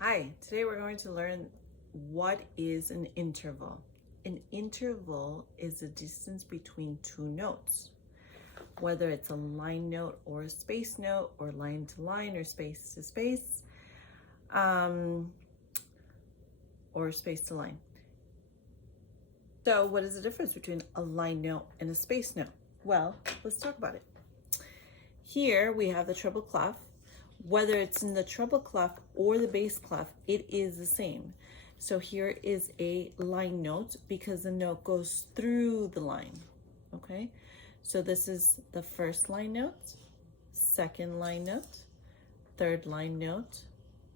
Hi, today we're going to learn what is an interval. An interval is the distance between two notes, whether it's a line note or a space note or line to line or space to space, or space to line. So what is the difference between a line note and a space note? Well, let's talk about it. Here we have the treble clef. Whether it's in the treble clef or the bass clef, it is the same. So here is a line note because the note goes through the line, okay? So this is the first line note, second line note, third line note,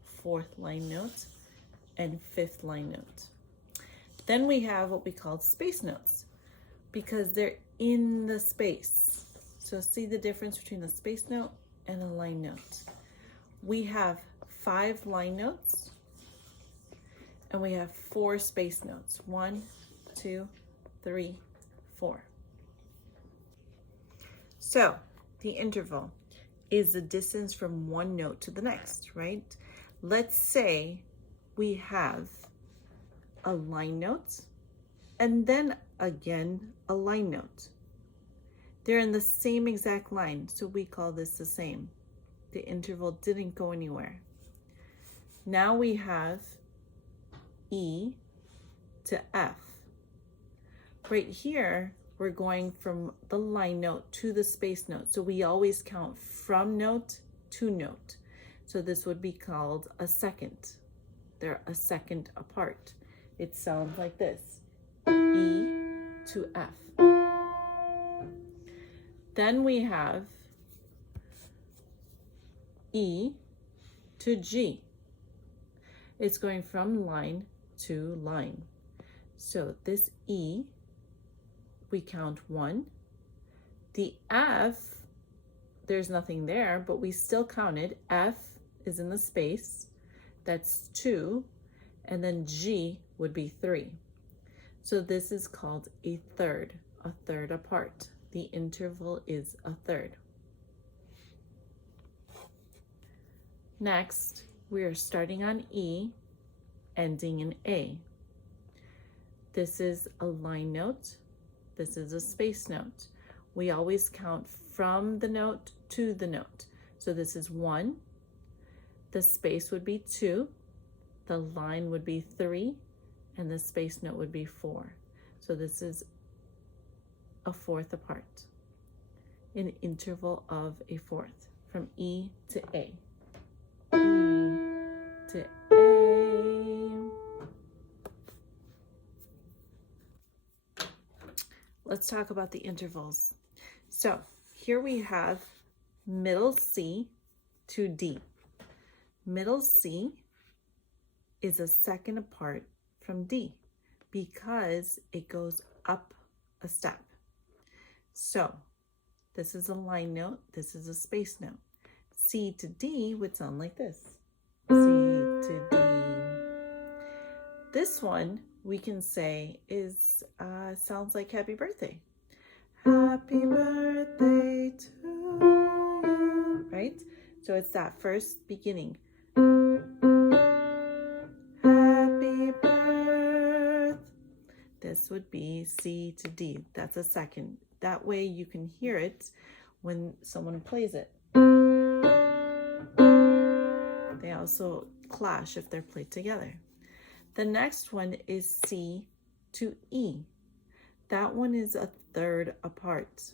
fourth line note, and fifth line note. Then we have what we call space notes because they're in the space. So see the difference between a space note and a line note. We have 5 line notes and we have 4 space notes. 1, 2, 3, 4. So the interval is the distance from one note to the next, right? Let's say we have a line note and then again a line note. They're in the same exact line, so we call this the same. The interval didn't go anywhere. Now we have E to F. Right here, we're going from the line note to the space note. So we always count from note to note. So this would be called a second. They're a second apart. It sounds like this, E to F. Then we have E to G. It's going from line to line. So this E, we count 1. The F, there's nothing there, but we still counted. F is in the space, that's 2, and then G would be 3. So this is called a third apart. The interval is a third. Next, we are starting on E, ending in A. This is a line note. This is a space note. We always count from the note to the note. So this is 1. The space would be 2. The line would be 3. And the space note would be 4. So this is a fourth apart. An interval of a fourth from E to A. E to A. Let's talk about the intervals. So here we have middle C to D. Middle C is a second apart from D because it goes up a step. So this is a line note, this is a space note. C to D would sound like this. C to D. This one we can say is sounds like happy birthday. Happy birthday to you, right? So it's that first beginning. Happy birth. This would be C to D. That's a second. That way you can hear it when someone plays it. They also clash if they're played together. The next one is C to E. That one is a third apart.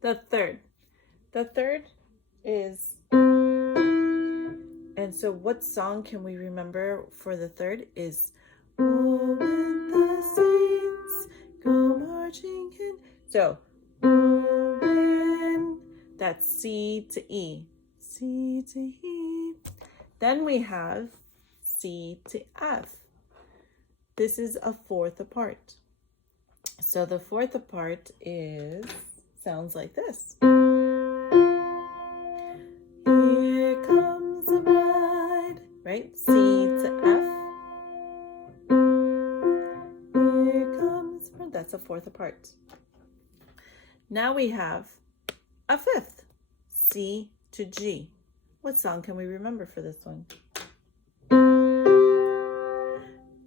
The third is, and so what song can we remember for the third is, oh, when the saints go marching in. So, oh, when, that's C to E. C to E. Then we have C to F. This is a fourth apart. So the fourth apart sounds like this. Here comes the bride, right? C to F. Here comes, that's a fourth apart. Now we have a fifth, C to G. What song can we remember for this one?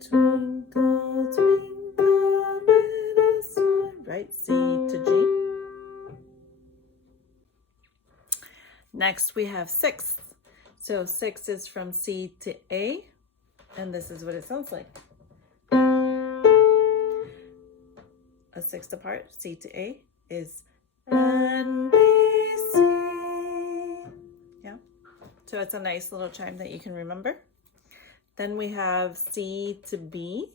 Twinkle, twinkle, little star, right? C to G. Next we have sixth. So sixth is from C to A, and this is what it sounds like. A sixth apart, C to A, is N, B, C. Yeah, so it's a nice little chime that you can remember. Then we have C to B.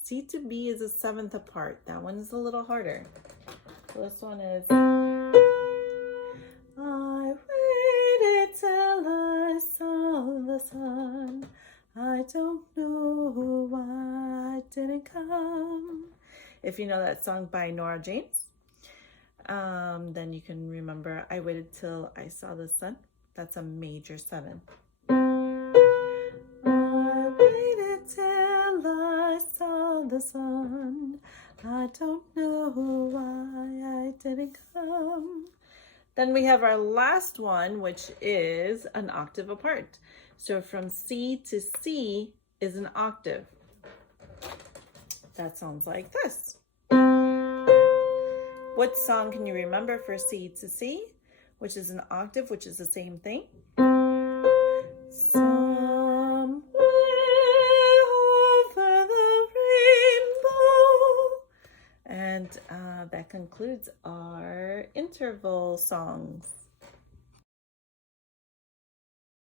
C to B is a seventh apart. That one is a little harder. So this one is I waited till I saw the sun. I don't know why it didn't come. If you know that song by Nora James, then you can remember I waited till I saw the sun. That's a major seven. I waited till I saw the sun. I don't know why I didn't come. Then we have our last one, which is an octave apart. So from C to C is an octave. That sounds like this. What song can you remember for C to C, which is an octave, which is the same thing? Somewhere over the rainbow. And that concludes our interval songs.